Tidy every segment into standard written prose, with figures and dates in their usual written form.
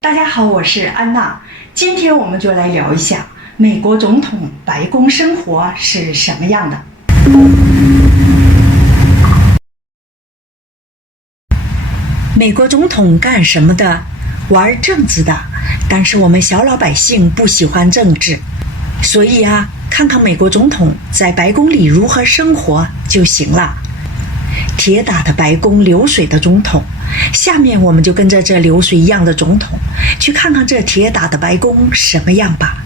大家好，我是安娜。今天我们就来聊一下美国总统白宫生活是什么样的。美国总统干什么的？玩政治的。但是我们小老百姓不喜欢政治，所以看看美国总统在白宫里如何生活就行了。铁打的白宫，流水的总统。下面我们就跟着这流水一样的总统，去看看这铁打的白宫什么样吧。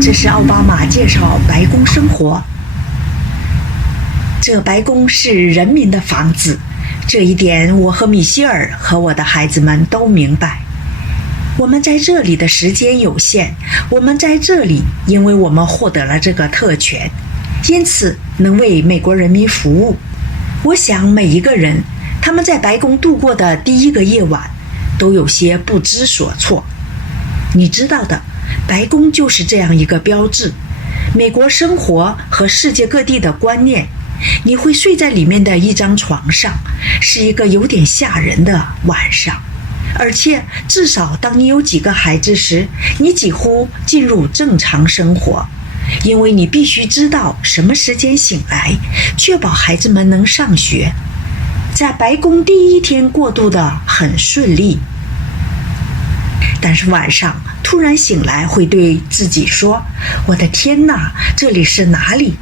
这是奥巴马介绍白宫生活。这白宫是人民的房子，这一点我和米歇尔和我的孩子们都明白。我们在这里的时间有限，我们在这里，因为我们获得了这个特权，因此能为美国人民服务。我想每一个人，他们在白宫度过的第一个夜晚，都有些不知所措。你知道的，白宫就是这样一个标志，美国生活和世界各地的观念。你会睡在里面的一张床上，是一个有点吓人的晚上。而且至少当你有几个孩子时，你几乎进入正常生活，因为你必须知道什么时间醒来，确保孩子们能上学。在白宫第一天过渡得很顺利，但是晚上突然醒来会对自己说，我的天哪，这里是哪里？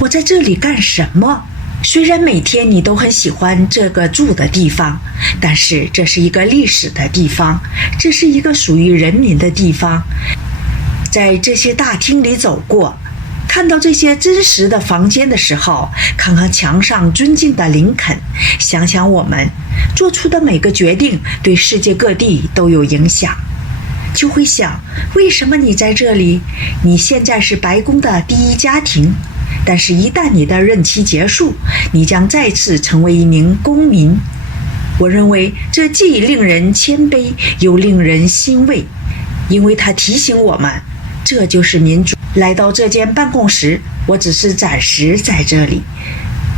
我在这里干什么？虽然每天你都很喜欢这个住的地方，但是这是一个历史的地方，这是一个属于人民的地方。在这些大厅里走过，看到这些真实的房间的时候，看看墙上尊敬的林肯，想想我们做出的每个决定对世界各地都有影响，就会想，为什么你在这里？你现在是白宫的第一家庭，但是一旦你的任期结束，你将再次成为一名公民。我认为这既令人谦卑，又令人欣慰，因为它提醒我们，这就是民主。来到这间办公室，我只是暂时在这里，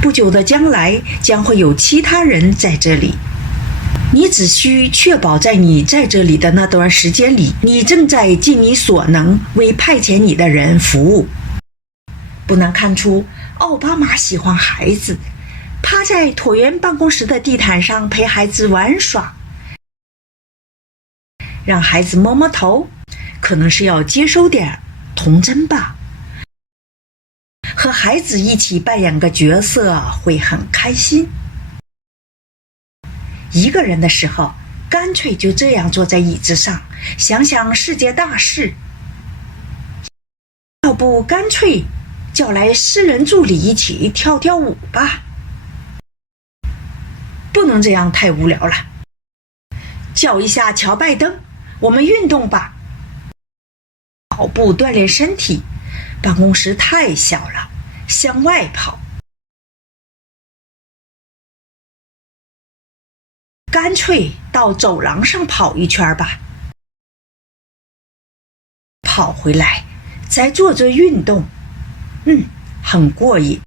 不久的将来将会有其他人在这里。你只需确保在你在这里的那段时间里，你正在尽你所能为派遣你的人服务。不难看出，奥巴马喜欢孩子，趴在椭圆办公室的地毯上陪孩子玩耍，让孩子摸摸头，可能是要接收点童真吧。和孩子一起扮演个角色会很开心。一个人的时候，干脆就这样坐在椅子上，想想世界大事。要不干脆叫来私人助理一起跳跳舞吧。不能这样，太无聊了。叫一下乔拜登，我们运动吧。跑步锻炼身体，办公室太小了，向外跑。干脆到走廊上跑一圈吧。跑回来，再做做运动。很过瘾。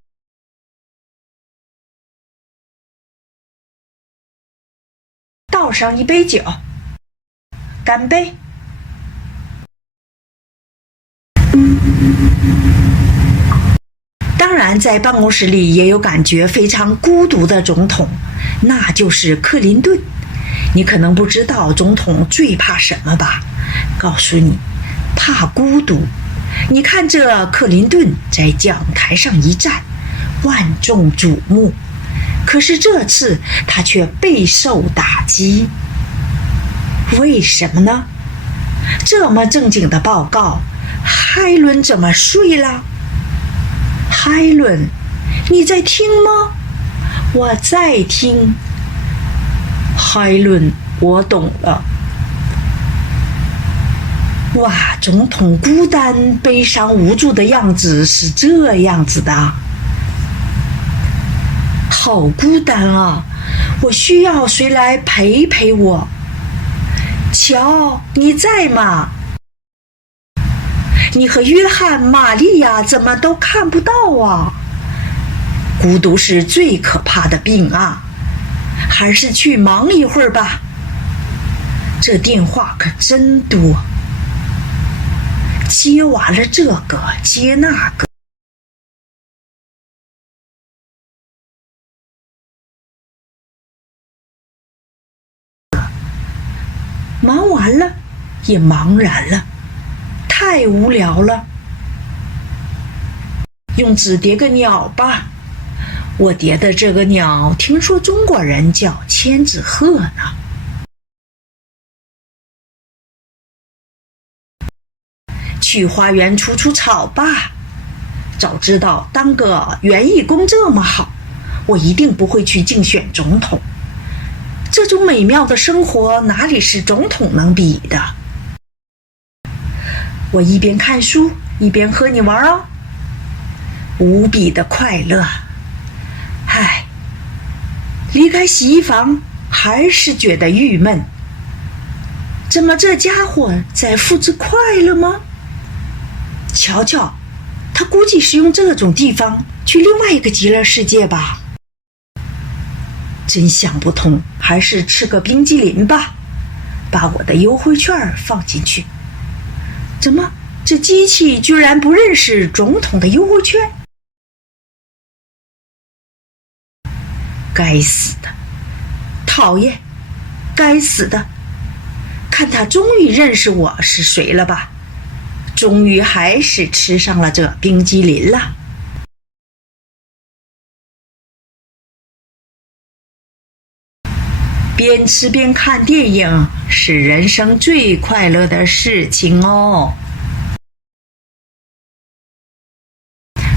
倒上一杯酒，干杯。当然，在办公室里也有感觉非常孤独的总统，那就是克林顿。你可能不知道总统最怕什么吧？告诉你，怕孤独。你看这克林顿在讲台上一站，万众瞩目，可是这次他却备受打击。为什么呢？这么正经的报告，海伦怎么睡了？海伦，你在听吗？我在听。海伦，我懂了。哇，总统孤单、悲伤、无助的样子是这样子的。好孤单啊，我需要谁来陪陪我？乔，你在吗？你和约翰、玛利亚怎么都看不到啊？孤独是最可怕的病啊！还是去忙一会儿吧。这电话可真多，接完了这个，接那个。忙完了，也茫然了，太无聊了。用纸叠个鸟吧，我叠的这个鸟，听说中国人叫千纸鹤呢。去花园除除草吧，早知道当个园艺工这么好，我一定不会去竞选总统。这种美妙的生活哪里是总统能比的？我一边看书一边和你玩哦，无比的快乐。唉，离开洗衣房还是觉得郁闷。怎么这家伙在复制快乐吗？瞧瞧，他估计是用这种地方去另外一个极乐世界吧。真想不通，还是吃个冰激凌吧，把我的优惠券放进去。怎么，这机器居然不认识总统的优惠券？该死的，讨厌，该死的！看他终于认识我是谁了吧？终于还是吃上了这冰激凌了。边吃边看电影是人生最快乐的事情哦。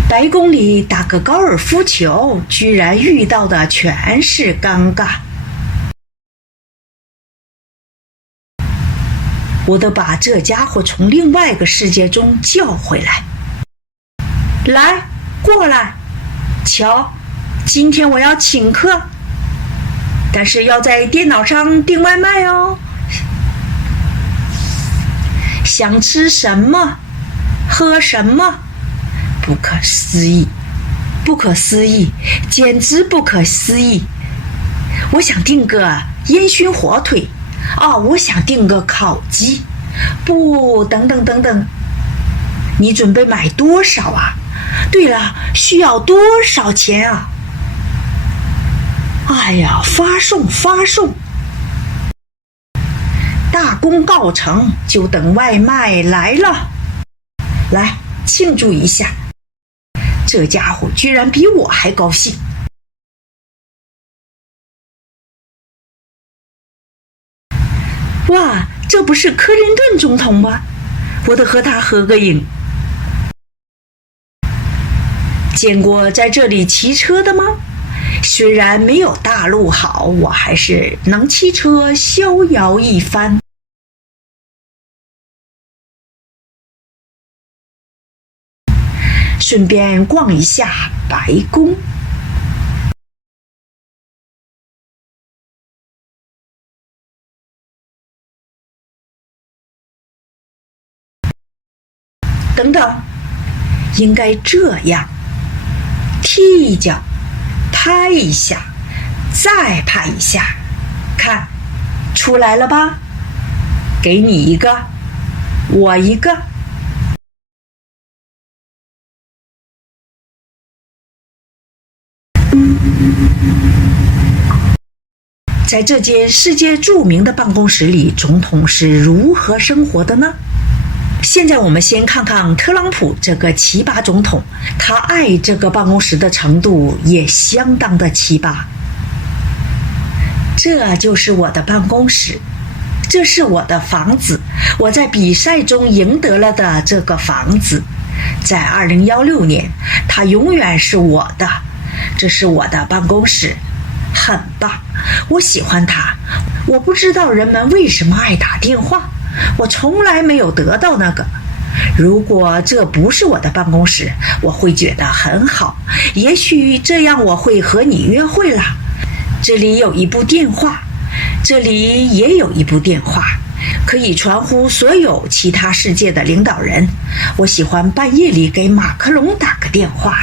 白宫里打个高尔夫球，居然遇到的全是尴尬。我得把这家伙从另外一个世界中叫回来。来，过来，瞧，今天我要请客。但是要在电脑上订外卖哦。想吃什么，喝什么？不可思议，不可思议，简直不可思议！我想订个烟熏火腿，我想订个烤鸡。不，等等等等，你准备买多少啊？对了，需要多少钱啊？哎呀，发送发送！大功告成，就等外卖来了。来，庆祝一下！这家伙居然比我还高兴。哇，这不是克林顿总统吗？我得和他合个影。见过在这里骑车的吗？虽然没有大陆好，我还是能骑车逍遥一番。顺便逛一下白宫。等等，应该这样，踢一脚，拍一下，再拍一下，看，出来了吧？给你一个，我一个。在这间世界著名的办公室里，总统是如何生活的呢？现在我们先看看特朗普这个奇葩总统，他爱这个办公室的程度也相当的奇葩。这就是我的办公室，这是我的房子，我在比赛中赢得了的这个房子，在2016年，它永远是我的。这是我的办公室，很棒，我喜欢它。我不知道人们为什么爱打电话，我从来没有得到那个。如果这不是我的办公室，我会觉得很好，也许这样我会和你约会了。这里有一部电话，这里也有一部电话，可以传呼所有其他世界的领导人。我喜欢半夜里给马克龙打个电话，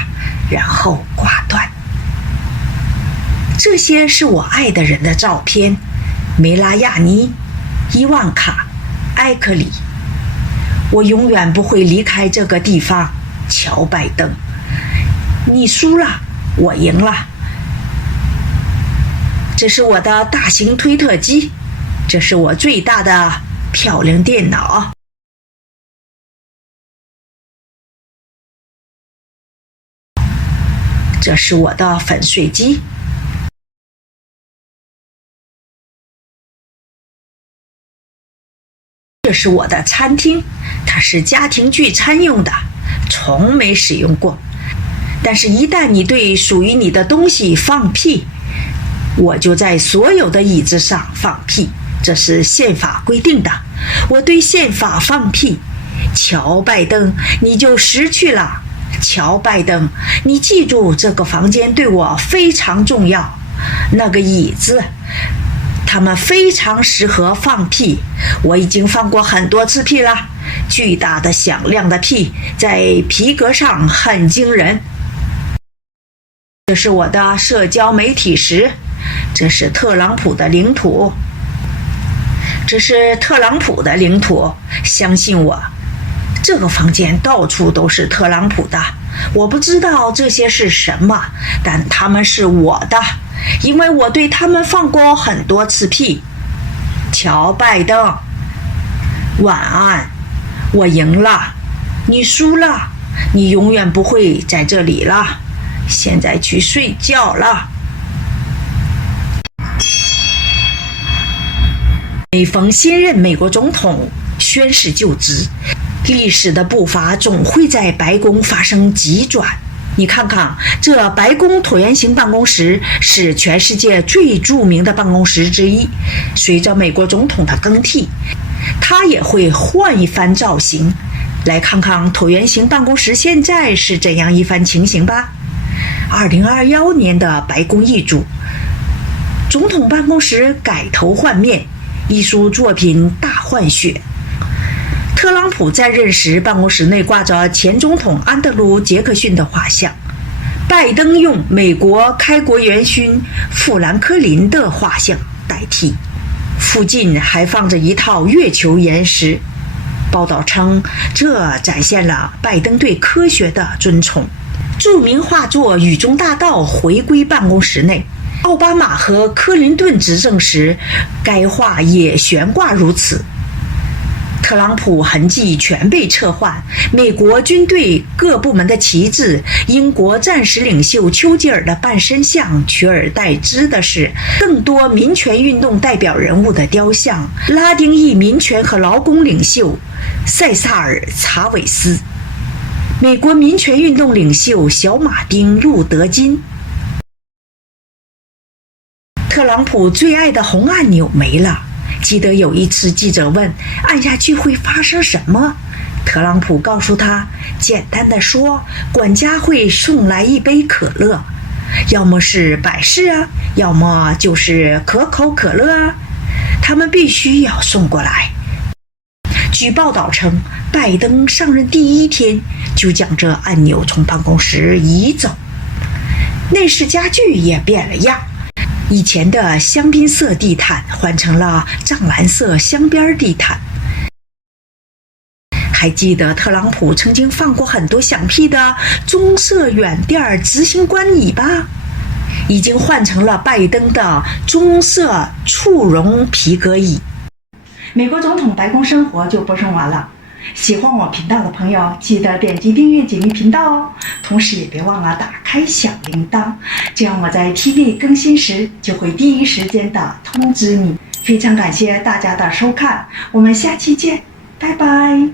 然后挂断。这些是我爱的人的照片：梅拉亚尼、伊万卡、埃克里。我永远不会离开这个地方。乔拜登，你输了，我赢了。这是我的大型推特机，这是我最大的漂亮电脑。这是我的粉碎机。这是我的餐厅，它是家庭聚餐用的，从没使用过。但是，一旦你对属于你的东西放屁，我就在所有的椅子上放屁，这是宪法规定的。我对宪法放屁，乔拜登，你就失去了。乔拜登，你记住，这个房间对我非常重要。那个椅子，他们非常适合放屁。我已经放过很多次屁了，巨大的响亮的屁在皮革上很惊人。这是我的社交媒体石，这是特朗普的领土，这是特朗普的领土。相信我，这个房间到处都是特朗普的。我不知道这些是什么，但他们是我的，因为我对他们放过很多次屁。乔拜登，晚安。我赢了，你输了，你永远不会在这里了。现在去睡觉了。每逢新任美国总统宣誓就职，历史的步伐总会在白宫发生急转。你看看，这白宫椭圆形办公室是全世界最著名的办公室之一。随着美国总统的更替，它也会换一番造型。来看看椭圆形办公室现在是怎样一番情形吧。2021年的白宫易主，总统办公室改头换面，艺术作品大换血。特朗普在任时，办公室内挂着前总统安德鲁·杰克逊的画像，拜登用美国开国元勋富兰克林的画像代替，附近还放着一套月球岩石。报道称，这展现了拜登对科学的尊崇。著名画作《雨中大道》回归办公室内，奥巴马和克林顿执政时，该画也悬挂如此。特朗普痕迹全被撤换，美国军队各部门的旗帜，英国战时领袖丘吉尔的半身像，取而代之的是更多民权运动代表人物的雕像，拉丁裔民权和劳工领袖塞萨尔·查韦斯，美国民权运动领袖小马丁·路德·金。特朗普最爱的红按钮没了。记得有一次记者问，按下去会发生什么？特朗普告诉他，简单的说，管家会送来一杯可乐，要么是百事啊，要么就是可口可乐啊，他们必须要送过来。据报道称，拜登上任第一天就将这按钮从办公室移走，内饰家具也变了样。以前的香槟色地毯换成了藏蓝色镶边地毯。还记得特朗普曾经放过很多响屁的棕色远垫执行官椅吧？已经换成了拜登的棕色簇绒皮革椅。美国总统白宫生活就播送完了。喜欢我频道的朋友，记得点击订阅锦觅频道哦，同时也别忘了打开小铃铛，这样我在 TV 更新时就会第一时间的通知你。非常感谢大家的收看，我们下期见，拜拜。